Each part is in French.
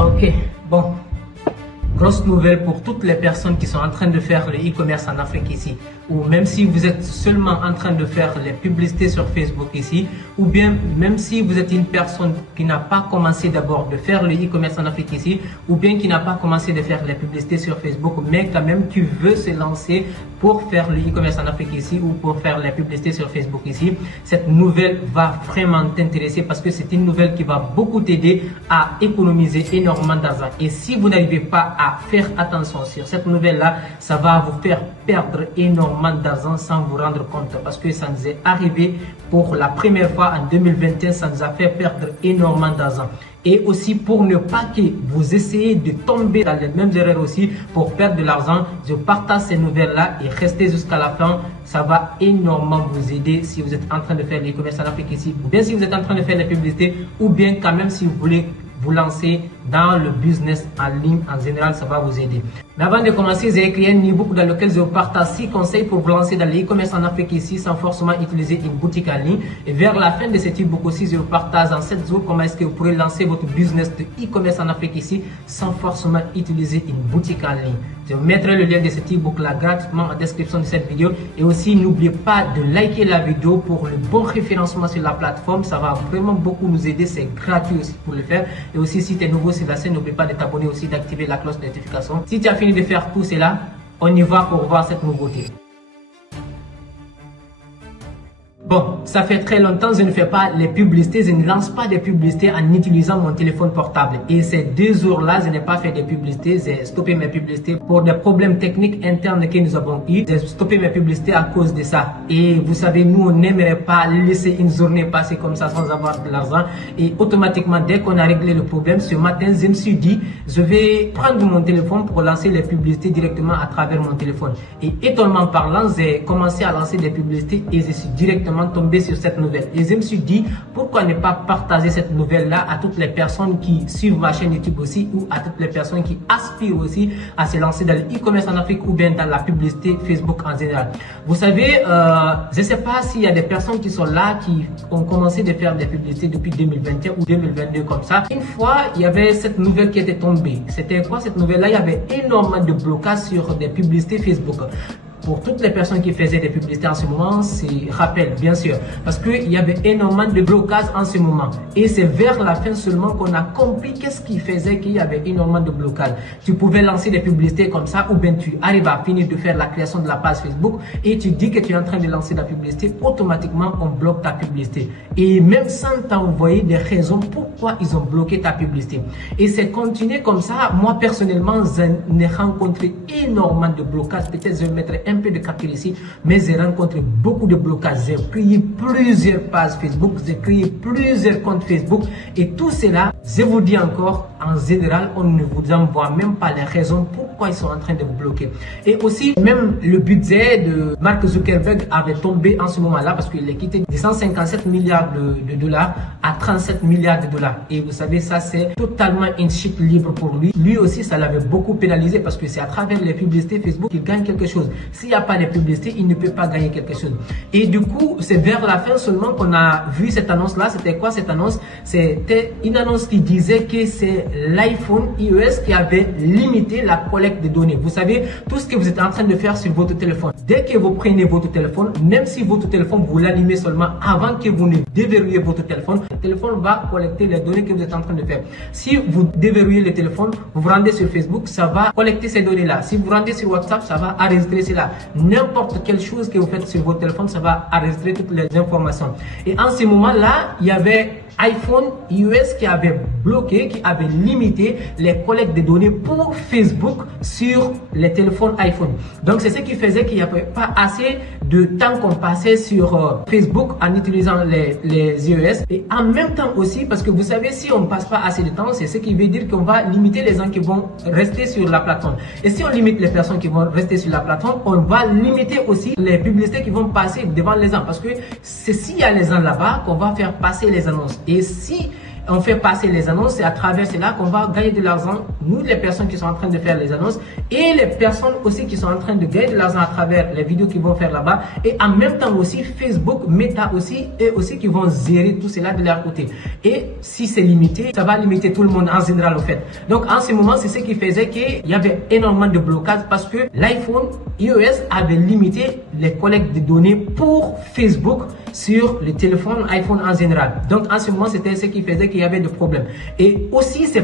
Ok, bon. Grosse nouvelle pour toutes les personnes qui sont en train de faire le e-commerce en Afrique ici. Ou même si vous êtes seulement en train de faire les publicités sur Facebook ici. Ou bien même si vous êtes une personne qui n'a pas commencé d'abord de faire le e-commerce en Afrique ici. Ou bien qui n'a pas commencé de faire les publicités sur Facebook. Mais quand même qui veut se lancer pour faire le e-commerce en Afrique ici. Ou pour faire les publicités sur Facebook ici. Cette nouvelle va vraiment t'intéresser parce que c'est une nouvelle qui va beaucoup t'aider à économiser énormément d'argent. Et si vous n'arrivez pas à faire attention sur cette nouvelle-là, ça va vous faire perdre énormément d'argent sans vous rendre compte parce que ça nous est arrivé pour la première fois en 2021, ça nous a fait perdre énormément d'argent. Et aussi pour ne pas que vous essayez de tomber dans les mêmes erreurs aussi pour perdre de l'argent, je partage ces nouvelles-là et restez jusqu'à la fin. Ça va énormément vous aider si vous êtes en train de faire l'e-commerce en Afrique ici, ou bien si vous êtes en train de faire les publicités, ou bien quand même si vous voulez vous lancer dans le business en ligne en général, ça va vous aider. Mais avant de commencer, j'ai écrit un e-book dans lequel je vous partage 6 conseils pour vous lancer dans l'e-commerce en Afrique ici sans forcément utiliser une boutique en ligne. Et vers la fin de cet e-book aussi, je vous partage en 7 jours comment est-ce que vous pourrez lancer votre business de e-commerce en Afrique ici sans forcément utiliser une boutique en ligne. Je vous mettrai le lien de cet e-book là gratuitement en description de cette vidéo. Et aussi, n'oubliez pas de liker la vidéo pour le bon référencement sur la plateforme. Ça va vraiment beaucoup nous aider. C'est gratuit aussi pour le faire. Et aussi, si tu es nouveau sur la chaîne, n'oublie pas de t'abonner aussi, d'activer la cloche de notification. Si tu as fini de faire tout cela, on y va pour voir cette nouveauté. Bon, ça fait très longtemps que je ne fais pas les publicités, je ne lance pas des publicités en utilisant mon téléphone portable. Et ces 2 jours-là, je n'ai pas fait de publicités, j'ai stoppé mes publicités pour des problèmes techniques internes que nous avons eu. J'ai stoppé mes publicités à cause de ça. Et vous savez, nous, on n'aimerait pas laisser une journée passer comme ça sans avoir de l'argent. Et automatiquement, dès qu'on a réglé le problème, ce matin, je me suis dit, je vais prendre mon téléphone pour lancer les publicités directement à travers mon téléphone. Et étonnamment parlant, j'ai commencé à lancer des publicités et je suis directement tombé sur cette nouvelle. Et je me suis dit, pourquoi ne pas partager cette nouvelle-là à toutes les personnes qui suivent ma chaîne YouTube aussi ou à toutes les personnes qui aspirent aussi à se lancer dans le e-commerce en Afrique ou bien dans la publicité Facebook en général. Vous savez, je ne sais pas s'il y a des personnes qui sont là, qui ont commencé de faire des publicités depuis 2021 ou 2022 comme ça. Une fois, il y avait cette nouvelle qui était tombée. C'était quoi cette nouvelle-là? Il y avait énormément de blocages sur des publicités Facebook. Pour toutes les personnes qui faisaient des publicités en ce moment, c'est rappel, bien sûr, parce qu'il y avait énormément de blocages en ce moment. Et c'est vers la fin seulement qu'on a compris qu'est-ce qui faisait qu'il y avait énormément de blocages. Tu pouvais lancer des publicités comme ça, ou bien tu arrives à finir de faire la création de la page Facebook et tu dis que tu es en train de lancer la publicité, automatiquement on bloque ta publicité. Et même sans t'envoyer des raisons pourquoi ils ont bloqué ta publicité. Et c'est continué comme ça. Moi personnellement, j'ai rencontré énormément de blocages. Peut-être je vais mettre un peu de capture ici, mais j'ai rencontré beaucoup de blocages. J'ai créé plusieurs pages Facebook, j'ai créé plusieurs comptes Facebook et tout cela, je vous dis encore, en général, on ne vous envoie même pas les raisons pourquoi ils sont en train de vous bloquer. Et aussi, même le budget de Mark Zuckerberg avait tombé en ce moment-là parce qu'il est quitté de 157 milliards de dollars à 37 milliards de dollars. Et vous savez, ça c'est totalement une chute libre pour lui. Lui aussi, ça l'avait beaucoup pénalisé parce que c'est à travers les publicités Facebook qu'il gagne quelque chose. S'il n'y a pas de publicité, il ne peut pas gagner quelque chose. Et du coup, c'est vers la fin seulement qu'on a vu cette annonce-là. C'était quoi cette annonce? C'était une annonce qui disait que c'est l'iPhone iOS qui avait limité la collecte de données. Vous savez, tout ce que vous êtes en train de faire sur votre téléphone, dès que vous prenez votre téléphone, même si votre téléphone, vous l'allumez seulement avant que vous ne déverrouillez votre téléphone, le téléphone va collecter les données que vous êtes en train de faire. Si vous déverrouillez le téléphone, vous vous rendez sur Facebook, ça va collecter ces données-là. Si vous vous rendez sur WhatsApp, ça va enregistrer cela. N'importe quelle chose que vous faites sur votre téléphone, ça va enregistrer toutes les informations. Et en ce moment-là, il y avait iPhone iOS qui avait bloqué, qui avait limité les collectes de données pour Facebook sur les téléphones iPhone. Donc c'est ce qui faisait qu'il n'y avait pas assez de temps qu'on passait sur Facebook en utilisant les iOS. Et en même temps aussi, parce que vous savez, si on ne passe pas assez de temps, c'est ce qui veut dire qu'on va limiter les gens qui vont rester sur la plateforme. Et si on limite les personnes qui vont rester sur la plateforme, on va limiter aussi les publicités qui vont passer devant les gens. Parce que c'est s'il y a les gens là-bas qu'on va faire passer les annonces. Et si on fait passer les annonces et à travers cela qu'on va gagner de l'argent, nous les personnes qui sont en train de faire les annonces et les personnes aussi qui sont en train de gagner de l'argent à travers les vidéos qu'ils vont faire là-bas, et en même temps aussi Facebook, Meta aussi, et aussi qui vont gérer tout cela de leur côté. Et si c'est limité, ça va limiter tout le monde en général au fait. Donc en ce moment, c'est ce qui faisait qu'il y avait énormément de blocages parce que l'iPhone iOS avait limité les collectes de données pour Facebook sur le téléphone iPhone en général. Donc en ce moment, c'était ce qui faisait qu'il y avait des problèmes. Et aussi, c'est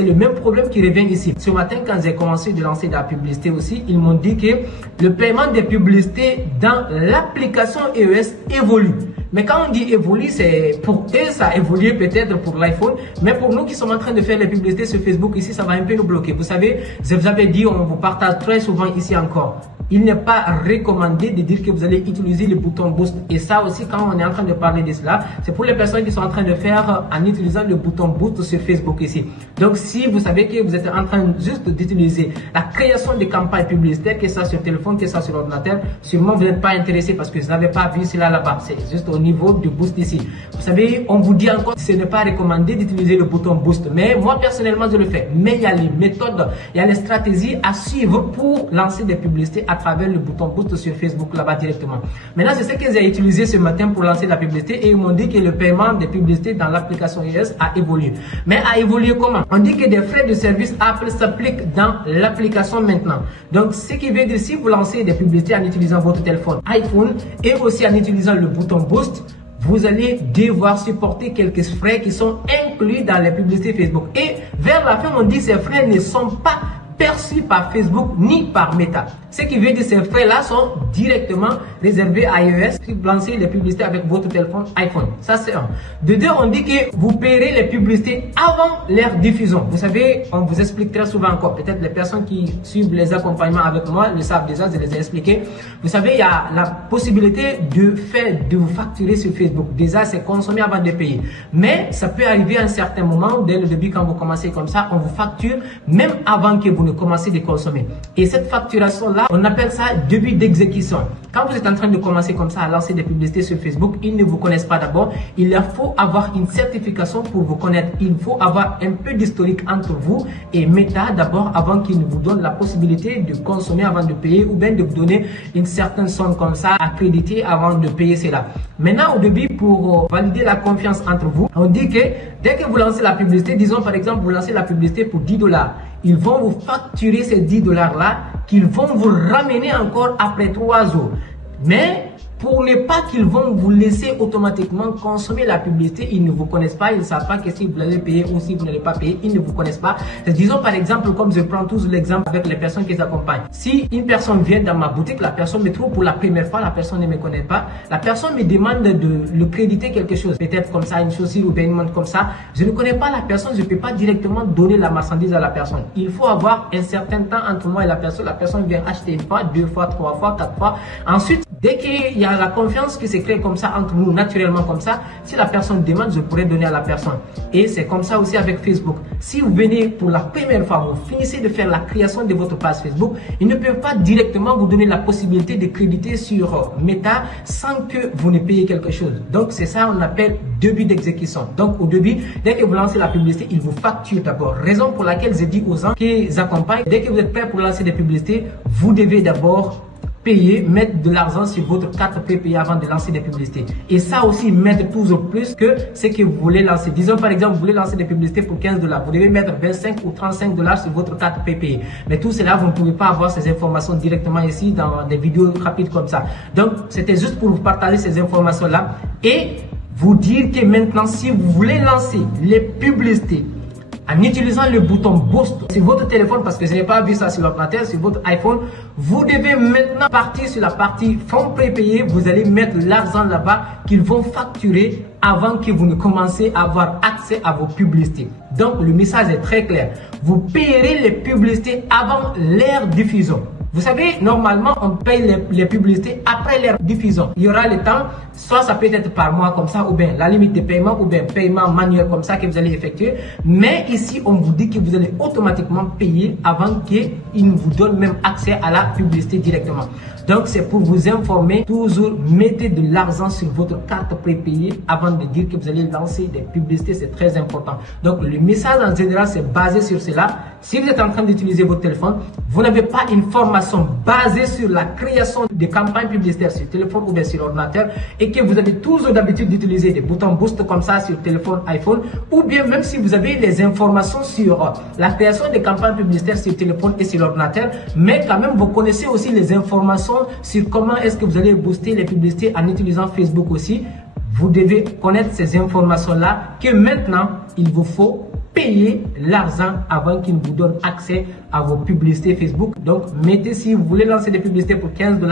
le même problème qui revient ici. Ce matin, quand j'ai commencé de lancer de la publicité aussi, ils m'ont dit que le paiement des publicités dans l'application iOS évolue. Mais quand on dit évolue, c'est pour eux, ça a évolué peut-être pour l'iPhone. Mais pour nous qui sommes en train de faire les publicités sur Facebook, ici, ça va un peu nous bloquer. Vous savez, je vous avais dit, on vous partage très souvent ici encore. Il n'est pas recommandé de dire que vous allez utiliser le bouton boost. Et ça aussi, quand on est en train de parler de cela, c'est pour les personnes qui sont en train de faire en utilisant le bouton boost sur Facebook ici. Donc, si vous savez que vous êtes en train juste d'utiliser la création de campagnes publicitaires, que ça sur téléphone, que ça sur ordinateur, sûrement vous n'êtes pas intéressé parce que vous n'avez pas vu cela là-bas. C'est juste au niveau du boost ici. Vous savez, on vous dit encore que ce n'est pas recommandé d'utiliser le bouton boost. Mais moi, personnellement, je le fais. Mais il y a les méthodes, il y a les stratégies à suivre pour lancer des publicités à travers le bouton boost sur Facebook là-bas directement. Maintenant, c'est ce que j'ai utilisé ce matin pour lancer la publicité et ils m'ont dit que le paiement des publicités dans l'application iOS a évolué. Mais a évolué comment? On dit que des frais de service Apple s'appliquent dans l'application maintenant. Donc, ce qui veut dire si vous lancez des publicités en utilisant votre téléphone iPhone et aussi en utilisant le bouton boost, vous allez devoir supporter quelques frais qui sont inclus dans les publicités Facebook. Et vers la fin, on dit que ces frais ne sont pas perçus par Facebook ni par Meta. Ce qui veut dire que ces frais-là sont directement réservés à iOS si vous lancez les publicités avec votre téléphone iPhone. Ça, c'est un. De deux, on dit que vous paierez les publicités avant leur diffusion. Vous savez, on vous explique très souvent encore. Peut-être les personnes qui suivent les accompagnements avec moi le savent déjà, je les ai expliqués. Vous savez, il y a la possibilité de vous facturer sur Facebook. Déjà, c'est consommé avant de payer. Mais ça peut arriver à un certain moment, dès le début, quand vous commencez comme ça, on vous facture même avant que vous ne commencez de consommer. Et cette facturation-là, on appelle ça début d'exécution. Quand vous êtes en train de commencer comme ça à lancer des publicités sur Facebook, ils ne vous connaissent pas d'abord. Il leur faut avoir une certification pour vous connaître. Il faut avoir un peu d'historique entre vous et Meta d'abord avant qu'ils ne vous donnent la possibilité de consommer avant de payer ou bien de vous donner une certaine somme comme ça à créditer avant de payer cela. Maintenant, au début, pour valider la confiance entre vous, on dit que dès que vous lancez la publicité, disons par exemple, vous lancez la publicité pour $10. Ils vont vous facturer ces $10-là qu'ils vont vous ramener encore après 3 jours. Mais pour ne pas qu'ils vont vous laisser automatiquement consommer la publicité, ils ne vous connaissent pas, ils ne savent pas que si vous allez payer ou si vous n'allez pas payer, ils ne vous connaissent pas. Disons par exemple, comme je prends toujours l'exemple avec les personnes qui s'accompagnent. Si une personne vient dans ma boutique, la personne me trouve pour la première fois, la personne ne me connaît pas, la personne me demande de le créditer quelque chose, peut-être comme ça, une chaussure ou bien une montre comme ça. Je ne connais pas la personne, je ne peux pas directement donner la marchandise à la personne. Il faut avoir un certain temps entre moi et la personne vient acheter une fois, 2 fois, 3 fois, 4 fois. Ensuite, dès qu'il y a la confiance qui se crée comme ça entre nous, naturellement comme ça, si la personne demande, je pourrais donner à la personne. Et c'est comme ça aussi avec Facebook. Si vous venez pour la première fois, vous finissez de faire la création de votre page Facebook, ils ne peuvent pas directement vous donner la possibilité de créditer sur Meta sans que vous ne payiez quelque chose. Donc c'est ça on appelle début d'exécution. Donc au début, dès que vous lancez la publicité, ils vous facturent d'abord. Raison pour laquelle je dis aux gens qui accompagnent, dès que vous êtes prêt pour lancer des publicités, vous devez d'abord payer, mettre de l'argent sur votre carte prépayée avant de lancer des publicités. Et ça aussi, mettre toujours plus que ce que vous voulez lancer. Disons par exemple, vous voulez lancer des publicités pour $15. Vous devez mettre 25 ou $35 sur votre carte prépayée. Mais tout cela, vous ne pouvez pas avoir ces informations directement ici dans des vidéos rapides comme ça. Donc, c'était juste pour vous partager ces informations-là et vous dire que maintenant, si vous voulez lancer les publicités en utilisant le bouton boost sur votre téléphone, parce que je n'ai pas vu ça sur l'ordinateur, sur votre iPhone, vous devez maintenant partir sur la partie fonds prépayés. Vous allez mettre l'argent là-bas qu'ils vont facturer avant que vous ne commencez à avoir accès à vos publicités. Donc le message est très clair. Vous payerez les publicités avant leur diffusion. Vous savez, normalement, on paye les publicités après leur diffusion. Il y aura le temps, soit ça peut être par mois comme ça, ou bien la limite de paiement, ou bien paiement manuel comme ça que vous allez effectuer. Mais ici, on vous dit que vous allez automatiquement payer avant qu'ils ne vous donnent même accès à la publicité directement. Donc, c'est pour vous informer, toujours mettez de l'argent sur votre carte prépayée avant de dire que vous allez lancer des publicités, c'est très important. Donc, le message en général, c'est basé sur cela. Si vous êtes en train d'utiliser votre téléphone, vous n'avez pas une formation basée sur la création de campagnes publicitaires sur téléphone ou bien sur ordinateur et que vous avez toujours d'habitude d'utiliser des boutons boost comme ça sur téléphone iPhone, ou bien même si vous avez les informations sur la création des campagnes publicitaires sur téléphone et sur ordinateur, mais quand même vous connaissez aussi les informations sur comment est-ce que vous allez booster les publicités en utilisant Facebook aussi. Vous devez connaître ces informations-là que maintenant, il vous faut payer l'argent avant qu'il vous donne accès à vos publicités Facebook. Donc, mettez, si vous voulez lancer des publicités pour 15 $,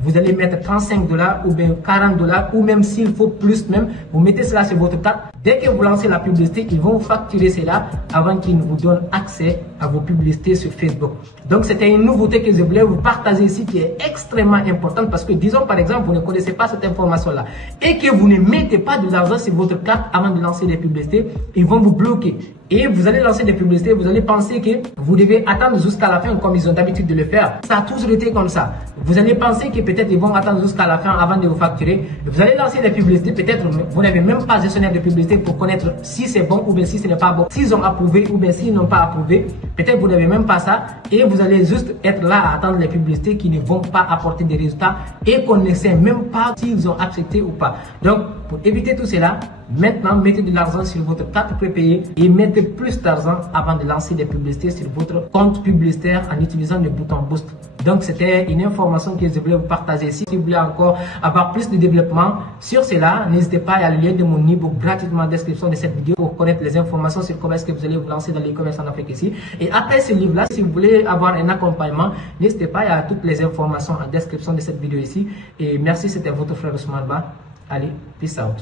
vous allez mettre 35 $ ou bien 40 $, ou même s'il faut plus même, vous mettez cela sur votre carte. Dès que vous lancez la publicité, ils vont vous facturer cela avant qu'ils ne vous donnent accès à vos publicités sur Facebook. Donc, c'était une nouveauté que je voulais vous partager ici qui est extrêmement importante parce que, disons par exemple, vous ne connaissez pas cette information-là et que vous ne mettez pas de l'argent sur votre carte avant de lancer des publicités, ils vont vous bloquer. Et vous allez lancer des publicités, vous allez penser que vous devez attendre jusqu'à la fin comme ils ont d'habitude de le faire. Ça a toujours été comme ça. Vous allez penser que peut-être ils vont attendre jusqu'à la fin avant de vous facturer. Vous allez lancer des publicités, peut-être vous n'avez même pas gestionnaire de publicité pour connaître si c'est bon ou bien si ce n'est pas bon. S'ils ont approuvé ou bien s'ils n'ont pas approuvé, peut-être vous n'avez même pas ça et vous allez juste être là à attendre les publicités qui ne vont pas apporter des résultats et qu'on ne sait même pas s'ils ont accepté ou pas. Donc, pour éviter tout cela, maintenant, mettez de l'argent sur votre carte prépayée et mettez plus d'argent avant de lancer des publicités sur votre compte publicitaire en utilisant le bouton Boost. Donc, c'était une information que je voulais vous partager ici. Si vous voulez encore avoir plus de développement sur cela, n'hésitez pas à aller le lien de mon e-book gratuitement en description de cette vidéo pour connaître les informations sur comment est-ce que vous allez vous lancer dans l'e-commerce en Afrique ici. Et après ce livre-là, si vous voulez avoir un accompagnement, n'hésitez pas, il y a toutes les informations en description de cette vidéo ici. Et merci, c'était votre frère Ousmane Ba. Allez, peace out.